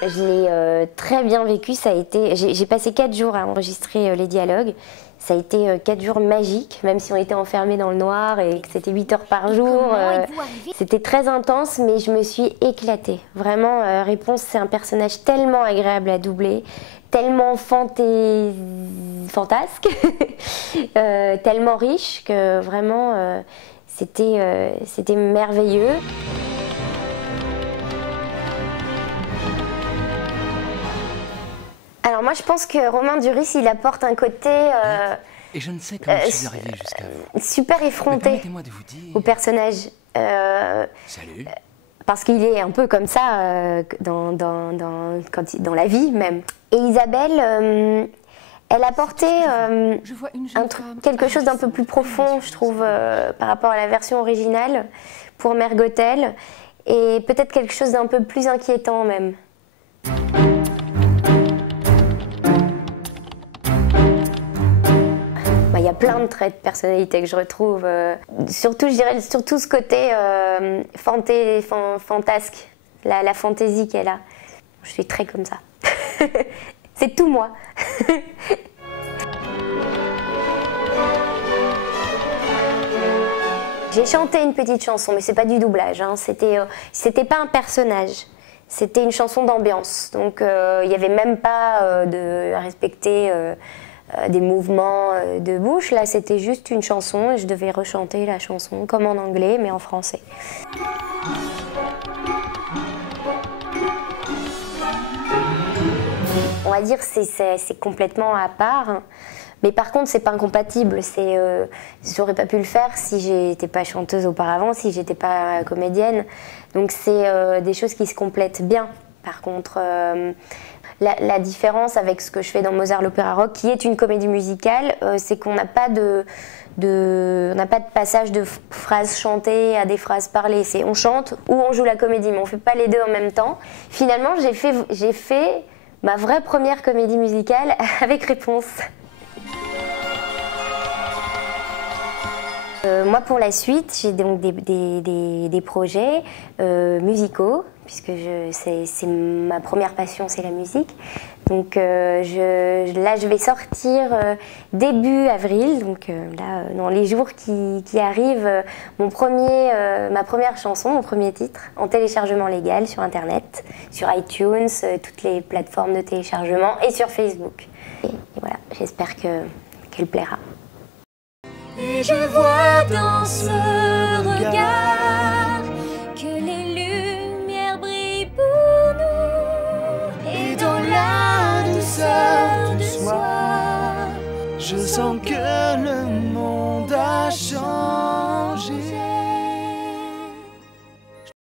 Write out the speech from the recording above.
Je l'ai très bien vécu, ça a été... J'ai passé 4 jours à enregistrer les dialogues. Ça a été 4 jours magiques, même si on était enfermés dans le noir et que c'était 8 heures par jour. C'était très intense, mais je me suis éclatée. Vraiment, Réponse, c'est un personnage tellement agréable à doubler, tellement fantasque, tellement riche que vraiment, c'était merveilleux. Alors moi je pense que Romain Duris il apporte un côté et je ne sais comment je suis arrivé jusqu'à vous. Super effronté de vous dire... au personnage. Salut. Parce qu'il est un peu comme ça dans la vie même. Et Isabelle, elle apportait quelque chose d'un peu plus profond, je trouve, par rapport à la version originale pour Mère Gothel, et peut-être quelque chose d'un peu plus inquiétant même. Il y a plein de traits de personnalité que je retrouve, surtout je dirais surtout ce côté fantasque, la fantaisie qu'elle a. Je suis très comme ça. C'est tout moi. J'ai chanté une petite chanson, mais c'est pas du doublage, hein. C'était pas un personnage. C'était une chanson d'ambiance, donc il n'y avait même pas à respecter des mouvements de bouche. Là, c'était juste une chanson et je devais rechanter la chanson comme en anglais, mais en français. On va dire que c'est complètement à part. Mais par contre, c'est pas incompatible. J'aurais pas pu le faire si j'étais pas chanteuse auparavant, si j'étais pas comédienne. Donc c'est des choses qui se complètent bien. Par contre, la différence avec ce que je fais dans Mozart l'Opéra Rock, qui est une comédie musicale, c'est qu'on n'a pas de passage de phrases chantées à des phrases parlées. C'est on chante ou on joue la comédie, mais on fait pas les deux en même temps. Finalement, j'ai fait ma vraie première comédie musicale avec Réponse. Moi, pour la suite, j'ai donc des projets musicaux, puisque c'est ma première passion, c'est la musique. Donc là, je vais sortir début avril, donc là, dans les jours qui arrivent, ma première chanson, mon premier titre, en téléchargement légal sur Internet, sur iTunes, toutes les plateformes de téléchargement et sur Facebook. Et voilà, j'espère qu'elle plaira. Et je vois dans ce regard que les lumières brillent pour nous. Et dans la douceur du soir, je sens que le monde a changé.